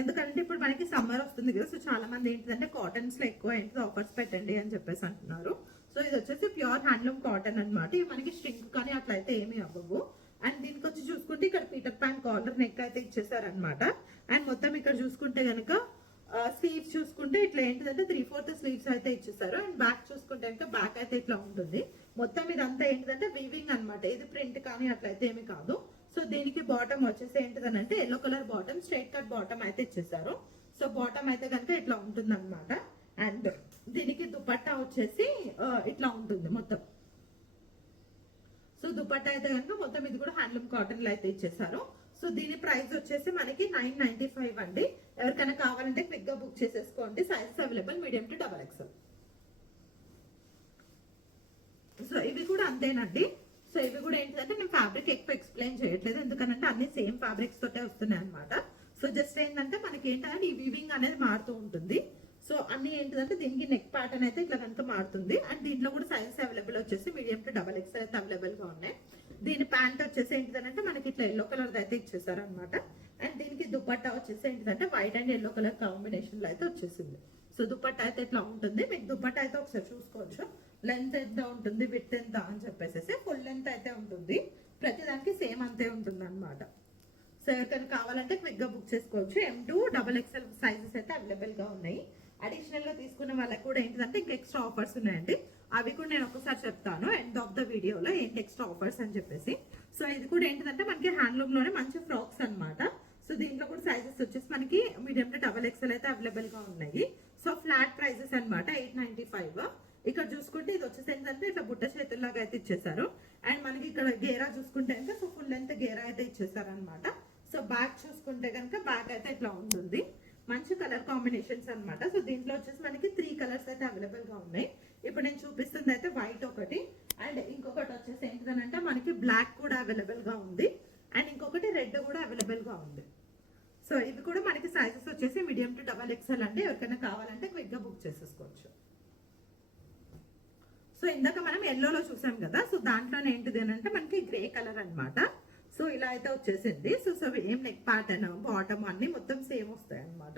ఎందుకంటే ఇప్పుడు మనకి సమ్మర్ వస్తుంది కదా. సో చాలా మంది ఏంటిదంటే కాటన్స్ లో ఎక్కువ ఏంటిది ఆఫర్స్ పెట్టండి అని చెప్పేసి అంటున్నారు. సో ఇది వచ్చేసి ప్యూర్ హ్యాండ్లూమ్ కాటన్ అనమాట. ఇవి మనకి స్ట్రింగ్ కానీ అట్లా అయితే ఏమీ అవ్వవు. అండ్ దీనికి వచ్చి చూసుకుంటే ఇక్కడ పీటర్ ప్యాన్ కాలర్ నెక్ అయితే ఇచ్చేసారనమాట. అండ్ మొత్తం ఇక్కడ చూసుకుంటే కనుక స్లీవ్స్ చూసుకుంటే ఇట్లా ఏంటిదంటే 3/4 స్లీవ్స్ అయితే ఇచ్చేసారు. అండ్ బ్యాక్ చూసుకుంటే కనుక బ్యాక్ అయితే ఇట్లా ఉంటుంది. మొత్తం ఇదంతా ఏంటిదంటే వీవింగ్ అనమాట. ఇది ప్రింట్ కానీ అట్లయితే ఏమి కాదు. సో దీనికి బాటమ్ వచ్చేసి ఏంటిదనంటే yellow colour bottom, straight cut bottom అయితే ఇచ్చేసారు. సో బాటమ్ అయితే కనుక ఇట్లా ఉంటుంది అనమాట. అండ్ దీనికి దుపట్టా వచ్చేసి ఇట్లా ఉంటుంది మొత్తం. సో దుపట్టా అయితే కనుక మొత్తం ఇది కూడా హ్యాండ్లూమ్ కాటన్ లో అయితే ఇచ్చేసారు. సో దీని ప్రైస్ వచ్చేసి మనకి 995 అండి. ఎవరికైనా కావాలంటే క్విక్ గా బుక్ చేసేసుకోండి. Sizes available medium to XXL. So ఇవి కూడా అంతేనండి. సో ఇవి కూడా ఏంటంటే నేను ఫ్యాబ్రిక్ ఎక్కువ ఎక్స్ప్లెయిన్ చేయట్లేదు, ఎందుకంటే అన్ని సేమ్ ఫ్యాబ్రిక్స్ తోటే వస్తున్నాయి అనమాట. సో జస్ట్ ఏంటంటే మనకి ఏంటంటే ఈ వీవింగ్ అనేది మారుతూ ఉంటుంది. సో అన్ని ఏంటంటే దీనికి నెక్ ప్యాటర్న్ అయితే ఇట్లా కనుక మారుతుంది. అండ్ దీంట్లో కూడా సైజెస్ అవైలబుల్ వచ్చేసి మీడియం టు XXL అయితే అవైలబుల్ గా ఉన్నాయి. దీని ప్యాంట్ వచ్చేసి ఏంటిదంటే మనకి ఇట్లా ఎల్లో కలర్ అయితే ఇచ్చేసారు అనమాట. అండ్ దీనికి దుపట్టా వచ్చేసి ఏంటిదంటే white and yellow colour combination లో అయితే వచ్చేసింది. సో దుపట్టా అయితే ఇట్లా ఉంటుంది. మీకు దుపట్టా అయితే ఒకసారి చూసుకోవచ్చు, లెంత్ ఎంత ఉంటుంది, విత్ ఎంత అని చెప్పేసి. ఫుల్ లెంత్ అయితే ఉంటుంది, ప్రతి దానికి సేమ్ అంతే ఉంటుంది అనమాట. సో ఎవరికైనా కావాలంటే క్విక్ గా బుక్ చేసుకోవచ్చు. M2 XXL సైజెస్ అయితే అవైలబుల్ గా ఉన్నాయి. అడిషనల్ గా తీసుకున్న వాళ్ళకి కూడా ఏంటంటే ఇంకా ఎక్స్ట్రా ఆఫర్స్ ఉన్నాయండి. అవి కూడా నేను ఒకసారి చెప్తాను ఎండ్ ఆఫ్ ద వీడియోలో ఏంటి ఎక్స్ట్రా ఆఫర్స్ అని చెప్పేసి. సో ఇది కూడా ఏంటంటే మనకి హ్యాండ్లూమ్ లోనే మంచి ఫ్రాక్స్ అనమాట. సో దీంట్లో కూడా సైజెస్ వచ్చేసి మనకి మీడియం టు XXL అయితే అవైలబుల్ గా ఉన్నాయి. సో ఫ్లాట్ ప్రైజెస్ అనమాట 895. ఇక్కడ చూసుకుంటే ఇది వచ్చేసి ఏంటంటే ఇట్లా బుట్ట చేతుల్లాగా అయితే ఇచ్చేసారు. అండ్ మనకి ఇక్కడ గేరా చూసుకుంటే కనుక సో ఫుల్ లెంత్ గేరా అయితే ఇచ్చేసారు అనమాట. సో బ్యాక్ చూసుకుంటే కనుక బ్యాక్ అయితే ఇట్లా ఉంటుంది. మంచి కలర్ కాంబినేషన్స్ అనమాట. సో దీంట్లో వచ్చేసి మనకి 3 కలర్స్ అయితే అవైలబుల్ గా ఉన్నాయి. ఇప్పుడు నేను చూపిస్తుంది అయితే వైట్ ఒకటి, అండ్ ఇంకొకటి వచ్చేసి ఏంటిదనంటే మనకి బ్లాక్ కూడా అవైలబుల్ గా ఉంది. అండ్ ఇంకొకటి రెడ్ కూడా అవైలబుల్ గా ఉంది. సో ఇవి కూడా మనకి సైజెస్ వచ్చేసి మీడియం టు XXL అండి. ఎవరికైనా కావాలంటే క్విక్ గా బుక్ చేసేసుకోవచ్చు. సో ఇందాక మనం ఎల్లోలో చూసాం కదా, సో దాంట్లోనే ఏంటిది అంటే మనకి గ్రే కలర్ అనమాట. సో ఇలా అయితే వచ్చేసింది. సో ఏం నెక్ ప్యాటర్న్ బాటమ్ అన్ని మొత్తం సేమ్ వస్తాయి అనమాట.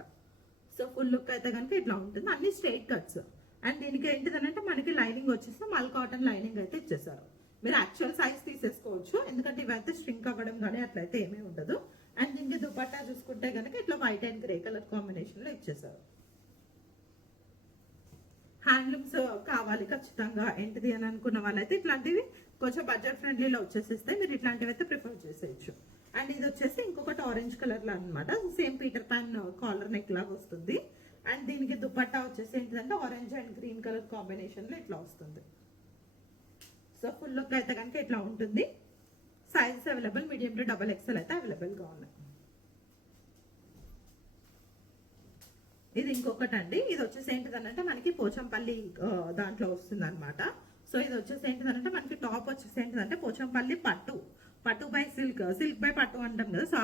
సో ఫుల్ లుక్ అయితే కనుక ఇట్లా ఉంటుంది, అన్ని స్ట్రైట్ కట్స్. అండ్ దీనికి ఏంటిదనంటే మనకి లైనింగ్ వచ్చేసి మల్ కాటన్ లైనింగ్ అయితే ఇచ్చేసారు. మీరు యాక్చువల్ సైజ్ తీసేసుకోవచ్చు, ఎందుకంటే ఇవైతే స్ట్రింక్ అవ్వడం కానీ అట్లయితే ఏమీ ఉండదు. అండ్ దీనికి దుపట్టా చూసుకుంటే కనుక ఇట్లా white and grey colour combination లో ఇచ్చేసారు. హ్యాండ్లూమ్స్ కావాలి ఖచ్చితంగా ఏంటిది అని అనుకున్న వాళ్ళైతే ఇట్లాంటివి కొంచెం బడ్జెట్ ఫ్రెండ్లీలో వచ్చేసేస్తే మీరు ఇట్లాంటివి అయితే ప్రిఫర్ చేసేయచ్చు. అండ్ ఇది వచ్చేసి ఇంకొకటి ఆరెంజ్ కలర్ లో అనమాట. Same Peter pan collar neck లాగా వస్తుంది. అండ్ దీనికి దుపట్టా వచ్చేసి ఏంటంటే orange and green colour combination లో ఇట్లా వస్తుంది. సో ఫుల్ లుక్ అయితే కనుక ఇట్లా ఉంటుంది. Sizes available medium to XXL అయితే అవైలబుల్ గా ఉన్నాయి. ఇది ఇంకొకటి అండి. ఇది వచ్చేసి ఏంటిదనంటే మనకి పోచంపల్లి దాంట్లో వస్తుంది అనమాట. సో ఇది వచ్చేసి ఏంటిదంటే మనకి టాప్ వచ్చేసి ఏంటిదంటే పోచంపల్లి పట్టు బై సిల్క్ బై పట్టు అంటాం కదా. సో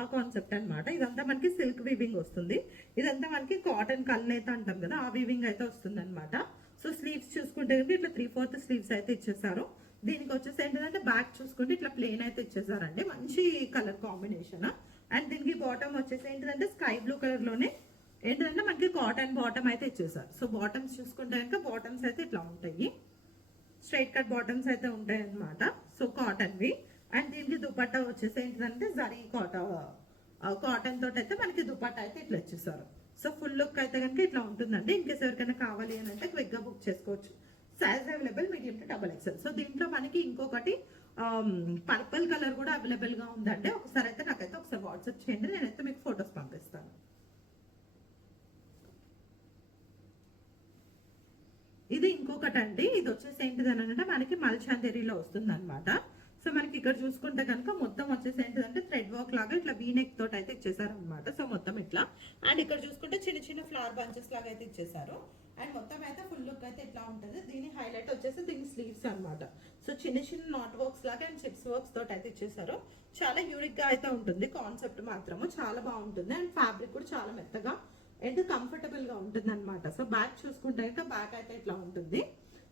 ఆ కాన్సెప్ట్ అనమాట. ఇదంతా మనకి సిల్క్ వీవింగ్ వస్తుంది. ఇదంతా మనకి కాటన్ కల్నేత అంటాం కదా, ఆ వీవింగ్ అయితే వస్తుంది అనమాట. సో స్లీవ్స్ చూసుకుంటే ఇట్లా 3/4 స్లీవ్స్ అయితే ఇచ్చేసారు. దీనికి వచ్చేసి ఏంటంటే బ్యాక్ చూసుకుంటే ఇట్లా ప్లెయిన్ అయితే ఇచ్చేసారండి, మంచి కలర్ కాంబినేషన్. అండ్ దీనికి బాటమ్ వచ్చేసి ఏంటంటే స్కై బ్లూ కలర్ లోనే ఏంటంటే మనకి కాటన్ బాటమ్ అయితే ఇచ్చేసారు. సో బాటమ్స్ చూసుకుంటే కనుక బాటమ్స్ అయితే ఇట్లా ఉంటాయి, స్ట్రైట్ కట్ బాటమ్స్ అయితే ఉంటాయి అనమాట. సో కాటన్వి. అండ్ దీనికి దుపట్టా వచ్చేసి ఏంటంటే జరీ కాటన్ తోటి అయితే మనకి దుపట్టా అయితే ఇట్లా ఇచ్చేసారు. సో ఫుల్ లుక్ అయితే కనుక ఇట్లా ఉంటుందండి. ఇన్కేస్ ఎవరికైనా కావాలి అని అంటే క్విక్ గా బుక్ చేసుకోవచ్చు. Size available medium to XXL. So దీంట్లో మనకి ఇంకొకటి పర్పుల్ కలర్ కూడా అవైలబుల్ గా ఉందండి. ఒకసారి అయితే నాకైతే ఒకసారి వాట్సాప్ చేయండి, నేనైతే మీకు ఫొటోస్ పంపిస్తాను. ఇది ఇంకొకటి అండి. ఇది వచ్చేసి ఏంటిదని అంటే మనకి మల్చాందేరిలో వస్తుంది అనమాట. సో మనకి ఇక్కడ చూసుకుంటే కనుక మొత్తం వచ్చేసి ఏంటిదంటే థ్రెడ్ వర్క్ లాగా ఇట్లా వీనెక్ తోటి అయితే ఇచ్చేసారు అనమాట. సో మొత్తం ఇట్లా. అండ్ ఇక్కడ చూసుకుంటే చిన్న చిన్న ఫ్లవర్ బంచెస్ లాగా అయితే ఇచ్చేసారు. అండ్ మొత్తం అయితే ఫుల్ లుక్ అయితే ఇట్లా ఉంటుంది. దీని హైలైట్ వచ్చేసి దీని స్లీవ్స్ అనమాట. సో చిన్న చిన్న నాట్ వర్క్స్ లాగా అండ్ చెక్స్ వర్క్స్ తోటి అయితే ఇచ్చేసారు. చాలా యూనిక్ గా అయితే ఉంటుంది. కాన్సెప్ట్ మాత్రము చాలా బాగుంటుంది. అండ్ ఫ్యాబ్రిక్ కూడా చాలా మెత్తగా అండ్ కంఫర్టబుల్ గా ఉంటుంది అనమాట. సో బ్యాక్ చూసుకుంటే బ్యాక్ అయితే ఇట్లా ఉంటుంది.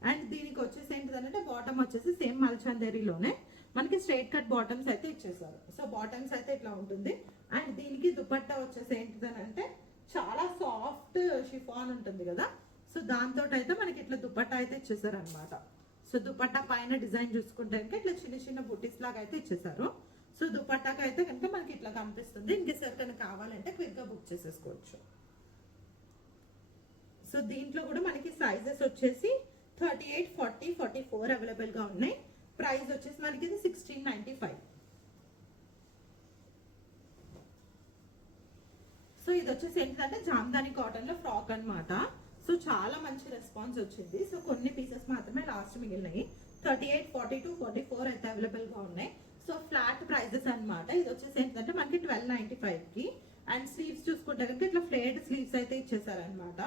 అండ్ దీనికి వచ్చేసి ఏంటిదంటే బాటమ్ వచ్చేసి సేమ్ మల్చాందేరిలోనే మనకి స్ట్రైట్ కట్ బాటమ్స్ అయితే ఇచ్చేసారు. సో బాటమ్స్ అయితే ఇట్లా ఉంటుంది. అండ్ దీనికి దుపట్టా వచ్చేసి ఏంటిదనంటే చాలా సాఫ్ట్ షిఫాన్ ఉంటుంది కదా, సో దాంతో అయితే మనకి ఇట్లా దుపట్టా అయితే ఇచ్చేసారు అనమాట. సో దుపట్టా పైన డిజైన్ చూసుకుంటే ఇట్లా చిన్న చిన్న బుటీస్ లాగా అయితే ఇచ్చేసారు. సో దుపట్టాకి అయితే కనుక మనకి ఇట్లా కనిపిస్తుంది. ఇంకేసారి కనుక కావాలంటే క్విక్గా బుక్ చేసేసుకోవచ్చు. సో దీంట్లో కూడా మనకి సైజెస్ వచ్చేసి 38, 40, 44 అవైలబుల్గా ఉన్నాయి. ప్రైస్ వచ్చేసి మనకి ఇది 1695. సో ఇది వచ్చేసి ఏంటంటే జామ్దాని కాటన్ లో ఫ్రాక్ అన్నమాట. సో చాలా మంచి రెస్పాన్స్ వచ్చింది. సో కొన్ని పీసెస్ మాత్రమే లాస్ట్ మిగిలినాయి. 38, 42, 44 అయితే అవైలబుల్ గా ఉన్నాయి. సో ఫ్లాట్ ప్రైజెస్ అన్నమాట. ఇది వచ్చేసి ఏంటంటే మనకి 1295 కి. అండ్ స్లీవ్స్ చూసుకుంటే కనుక ఇట్లా ఫ్లేడ్ స్లీవ్స్ అయితే ఇచ్చేసారనమాట.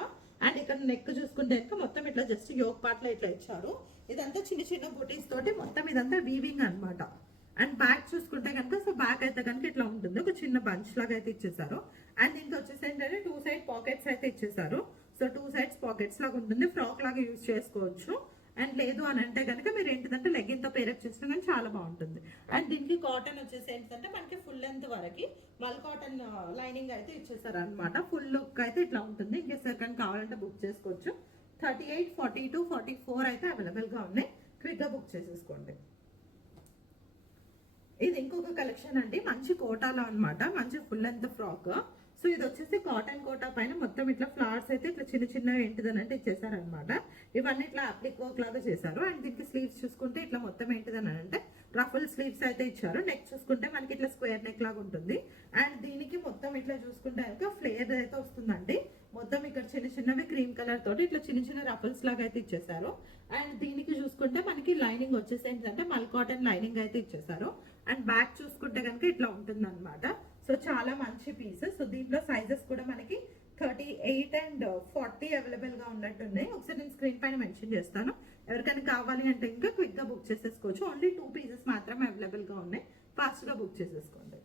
అండ్ ఇక్కడ నెక్ చూసుకుంటే కనుక మొత్తం ఇట్లా జస్ట్ యోక్ పార్ట్ లో ఇట్లా ఇచ్చారు. ఇదంతా చిన్న చిన్న బుటీస్ తోటి మొత్తం ఇదంతా వీవింగ్ అన్నమాట. అండ్ బ్యాక్ చూసుకుంటే కనుక సో బ్యాక్ అయితే కనుక ఇట్లా ఉంటుంది. ఒక చిన్న బంచ్ లాగా అయితే ఇచ్చేసారు. అండ్ దీనికి వచ్చేసి ఏంటంటే 2 సైడ్ పాకెట్స్ అయితే ఇచ్చేసారు. సో 2 సైడ్స్ పాకెట్స్ లాగా ఉంటుంది. ఫ్రాక్ లాగా యూజ్ చేసుకోవచ్చు. అండ్ లేదు అని అంటే కనుక మీరు ఏంటిదంటే లెగ్గిన్ తో పేరప్ చేసినా కానీ చాలా బాగుంటుంది. అండ్ దీనికి కాటన్ వచ్చేసి ఏంటంటే మనకి ఫుల్ లెంత్ వరకు మల్ కాటన్ లైనింగ్ అయితే ఇచ్చేసారు అనమాట. ఫుల్ లుక్ అయితే ఇట్లా ఉంటుంది. ఇంకేసారి కానీ కావాలంటే బుక్ చేసుకోవచ్చు. 38, 42, 44 అయితే అవైలబుల్ గా ఉన్నాయి. క్విక్ గా బుక్ చేసేసుకోండి. ఇది ఇంకొక కలెక్షన్ అండి. మంచి కోటాలో అన్నమాట. మంచి ఫుల్ లెంత్ ఫ్రాక్. సో ఇది వచ్చేసి కాటన్ కోటా పైన మొత్తం ఇట్లా ఫ్లవర్స్ అయితే ఇట్లా చిన్న చిన్న ఏంటిదనంటే ఇచ్చేసారనమాట. ఇవన్నీ ఇట్లా అప్లిక్ వర్క్ లాగా చేశారు. అండ్ దీనికి స్లీవ్స్ చూసుకుంటే ఇట్లా మొత్తం ఏంటిదని అంటే రఫుల్ స్లీవ్స్ అయితే ఇచ్చారు. నెక్ చూసుకుంటే మనకి ఇట్లా స్క్వేర్ నెక్ లాగా ఉంటుంది. అండ్ దీనికి మొత్తం ఇట్లా చూసుకుంటే కనుక ఫ్లేర్ అయితే వస్తుందండి. మొత్తం ఇక్కడ చిన్న చిన్నవి క్రీమ్ కలర్ తోటి ఇట్లా చిన్న చిన్న రఫల్స్ లాగా అయితే ఇచ్చేసారు. అండ్ దీనికి చూసుకుంటే మనకి లైనింగ్ వచ్చేసి ఏంటంటే మల్ కాటన్ లైనింగ్ అయితే ఇచ్చేసారు. అండ్ బ్యాక్ చూసుకుంటే కనుక ఇట్లా ఉంటుంది అనమాట. సో చాలా మంచి పీస్. సో దీంట్లో సైజెస్ కూడా మనకి 38 అండ్ 40 అవైలబుల్ గా ఉన్నట్టున్నాయి. ఒకసారి నేను స్క్రీన్ పైన మెన్షన్ చేస్తాను. ఎవరికైనా కావాలి అంటే ఇంకా క్విక్ గా బుక్ చేసేసుకోవచ్చు. ఓన్లీ 2 పీసెస్ మాత్రమే అవైలబుల్ గా ఉన్నాయి. ఫాస్ట్ గా బుక్ చేసేసుకోండి.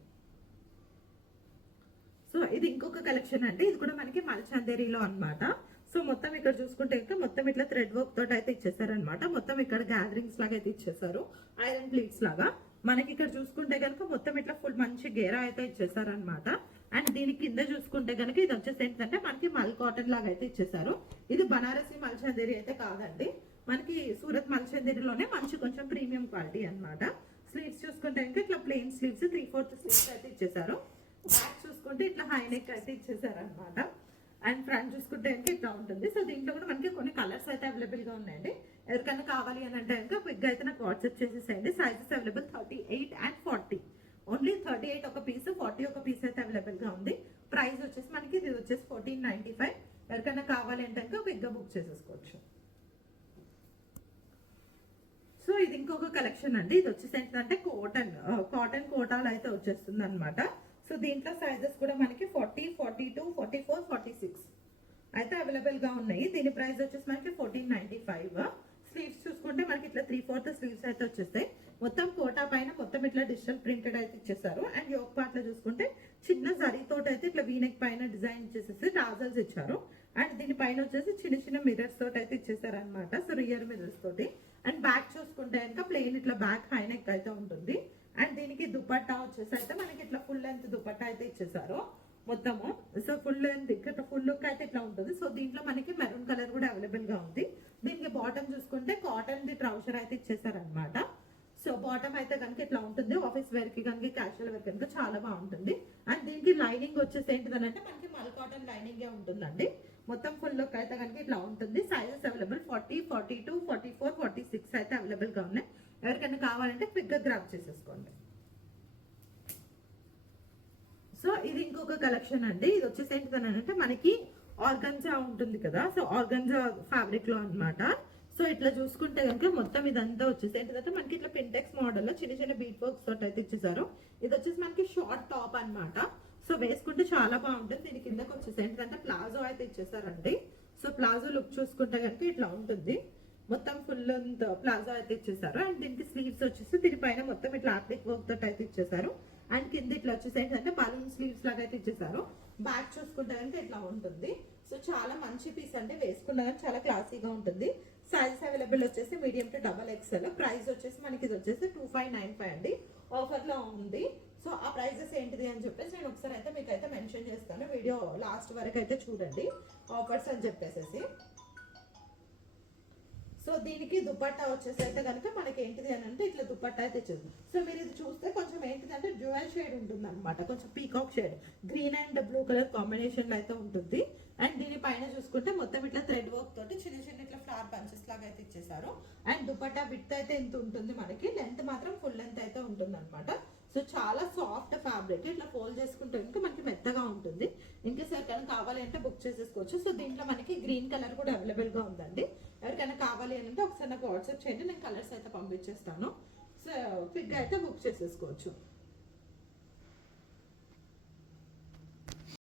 సో ఇది ఇంకొక కలెక్షన్ అండి. ఇది కూడా మనకి మల్చందేరిలో అన్నమాట. సో మొత్తం ఇక్కడ చూసుకుంటే ఇంకా మొత్తం ఇట్లా థ్రెడ్ వర్క్ తోటి అయితే ఇచ్చేసారనమాట. మొత్తం ఇక్కడ గ్యాదరింగ్స్ లాగా అయితే ఇచ్చేసారు. ఐరన్ ప్లీట్స్ లాగా మనకి ఇక్కడ చూసుకుంటే కనుక మొత్తం ఇట్లా ఫుల్ మంచి గేరా అయితే ఇచ్చేసారనమాట. అండ్ దీని కింద చూసుకుంటే కనుక ఇది వచ్చేసి ఏంటంటే మనకి మల్ కాటన్ లాగా అయితే ఇచ్చేసారు. ఇది బనారసి మల్చందేరి అయితే కాదండి. మనకి సూరత్ మల్చందేరిలోనే మంచి కొంచెం ప్రీమియం క్వాలిటీ అన్నమాట. స్లీవ్స్ చూసుకుంటే కనుక ఇట్లా ప్లెయిన్ స్లీవ్స్ 3/4 స్లీవ్స్ అయితే ఇచ్చేసారు. బ్యాక్ చూసుకుంటే ఇట్లా హై నెక్ అయితే ఇచ్చేసారు అనమాట. అండ్ ఫ్రంట్ చూసుకుంటే కనుక ఇట్లా ఉంటుంది. సో దీంట్లో కూడా మనకి కొన్ని కలర్స్ అయితే అవైలబుల్ గా ఉన్నాయండి. ఎవరికైనా కావాలి అని అంటే కనుక క్విక్ గా అయితే నాకు వాట్సాప్ చేసేసేయండి. Sizes available 38 and 40. ఓన్లీ 38 ఒక పీస్, 40 ఒక పీస్ అయితే అవైలబుల్ గా ఉంది. ప్రైస్ వచ్చేసి మనకి ఇది వచ్చేసి 1495. ఎవరికైనా కావాలి అంటే కనుక క్విక్ గా బుక్ చేసేసుకోవచ్చు. సో ఇది ఇంకొక కలెక్షన్ అండి. ఇది వచ్చేసి ఏంటంటే కాటన్ కోటాలు అయితే వచ్చేస్తుంది అనమాట. సో దీంట్లో సైజెస్ కూడా మనకి 40, 42, 44, 46 అయితే అవైలబుల్ గా ఉన్నాయి. దీని ప్రైస్ వచ్చేసి మనకి 1495. స్లీవ్స్ చూసుకుంటే మనకి ఇట్లా 3/4 స్లీవ్స్ అయితే వచ్చేస్తాయి. మొత్తం కోటా పైన మొత్తం ఇట్లా డిజిటల్ ప్రింటెడ్ అయితే ఇచ్చేసారు. అండ్ యోక్ పార్ట్ లో చూసుకుంటే చిన్న జరీ తోటి అయితే ఇట్లా వీనెక్ పైన డిజైన్ ఇచ్చేసేసి టాజల్స్ ఇచ్చారు. అండ్ దీని పైన వచ్చేసి చిన్న చిన్న మిర్రర్స్ తోటి అయితే ఇచ్చేసారు అనమాట. సో రియర్ మిర్రర్స్ తోటి. అండ్ బ్యాక్ చూసుకుంటే కనుక ప్లెయిన్ ఇట్లా బ్యాక్ హై నెక్ అయితే ఉంటుంది. అండ్ దీనికి దుపట్టా వచ్చేసి అయితే మనకి ఇట్లా ఫుల్ లెంత్ దుపట్టా అయితే ఇచ్చేసారు మొత్తము. సో ఫుల్ లెంత్ ఇక్కడ ఫుల్ లుక్ అయితే ఇట్లా ఉంటుంది. సో దీంట్లో మనకి మెరూన్ కలర్ కూడా అవైలబుల్ గా ఉంది. దీనికి బాటమ్ చూసుకుంటే కాటన్ ది ట్రౌజర్ అయితే ఇచ్చేసారు అనమాట. సో బాటమ్ అయితే కనుక ఇట్లా ఉంటుంది. ఆఫీస్ వేర్ కి కనుక క్యాషువల్ వేర్ కనుక చాలా బాగుంటుంది. అండ్ దీనికి లైనింగ్ వచ్చేసి ఏంటిదనంటే మనకి మల్ కాటన్ లైనింగ్ ఉంటుందండి. మొత్తం ఫుల్ లుక్ అయితే కనుక ఇట్లా ఉంటుంది. సైజెస్ అవైలబుల్ 40, 42, 44, 46 అయితే అవైలబుల్ గా ఉన్నాయి. ఎవరికైనా కావాలంటే క్విక్ గా గ్రాబ్ చేసేసుకోండి. సో ఇది ఇంకొక కలెక్షన్ అండి. ఇది వచ్చేసి ఏంటిదనంటే మనకి ఆర్గంజా ఉంటుంది కదా. సో ఆర్గంజా ఫ్యాబ్రిక్ లో అన్నమాట. సో ఇట్లా చూసుకుంటే కనుక మొత్తం ఇదంతా వచ్చేసి ఏంటంటే మనకి ఇట్లా పింటెక్స్ మోడల్ లో చిన్న చిన్న బీట్ వర్క్స్ తోటి అయితే ఇచ్చేసారు. ఇది వచ్చేసి మనకి షార్ట్ టాప్ అన్నమాట. సో వేసుకుంటే చాలా బాగుంటుంది. దీని కిందకి వచ్చేసి ఏంటంటే ప్లాజో అయితే ఇచ్చేసారండి. సో ప్లాజో లుక్ చూసుకుంటే కనుక ఇట్లా ఉంటుంది. మొత్తం ఫుల్ లెంత్ ప్లాజో అయితే ఇచ్చేసారు. అండ్ దీనికి స్లీవ్స్ వచ్చేసి దీనిపైన మొత్తం ఇట్లా ఆప్లిక్ వర్క్ తోటి అయితే ఇచ్చేసారు. అండ్ కింద ఇట్లా వచ్చేసి ఏంటంటే బలూన్ స్లీవ్స్ లాగా అయితే ఇచ్చేసారు. బ్యాక్ చూసుకుంటే కనుక ఇట్లా ఉంటుంది. సో చాలా మంచి పీస్ అంటే వేసుకున్నా కానీ చాలా క్లాసీగా ఉంటుంది. సైజ్ అవైలబుల్ వచ్చేసి మీడియం టు XXL. ప్రైస్ వచ్చేసి మనకి ఇది వచ్చేసి 2595 అండి. ఆఫర్ లో ఉంది. సో ఆ ప్రైజెస్ ఏంటిది అని చెప్పేసి నేను ఒకసారి అయితే మీకు అయితే మెన్షన్ చేస్తాను. వీడియో లాస్ట్ వరకు అయితే చూడండి ఆఫర్స్ అని చెప్పేసి. సో దీనికి దుపట్టా వచ్చేసి అయితే కనుక మనకి ఏంటిది అని అంటే ఇట్లా దుపట్టా అయితే ఇచ్చేది. సో మీరు ఇది చూస్తే కొంచెం ఏంటిదంటే డ్యూయల్ షేడ్ ఉంటుంది అనమాట, కొంచెం peacock shade, green and blue colour combination లో అయితే ఉంటుంది. అండ్ దీని పైన చూసుకుంటే మొత్తం ఇట్లా థ్రెడ్ వర్క్ తోటి చిన్న చిన్న ఇట్లా ఫ్లవర్ బంచెస్ లాగా అయితే ఇచ్చేసారు. అండ్ దుపట్టా విడ్త్ అయితే ఇంత ఉంటుంది మనకి, లెంత్ మాత్రం ఫుల్ లెంత్ అయితే ఉంటుంది అనమాట. సో చాలా సాఫ్ట్ ఫ్యాబ్రిక్, ఇట్లా ఫోల్డ్ చేసుకుంటే ఇంకా మనకి మెత్తగా ఉంటుంది. ఇంకా ఎవరికైనా కావాలి అంటే బుక్ చేసేసుకోవచ్చు. సో దీంట్లో మనకి గ్రీన్ కలర్ కూడా అవైలబుల్ గా ఉందండి. ఎవరికైనా కావాలి అని అంటే ఒకసారి నాకు వాట్సాప్ చేయండి, నేను కలర్స్ అయితే పంపించేస్తాను. సో క్విక్ గా అయితే బుక్ చేసేసుకోవచ్చు.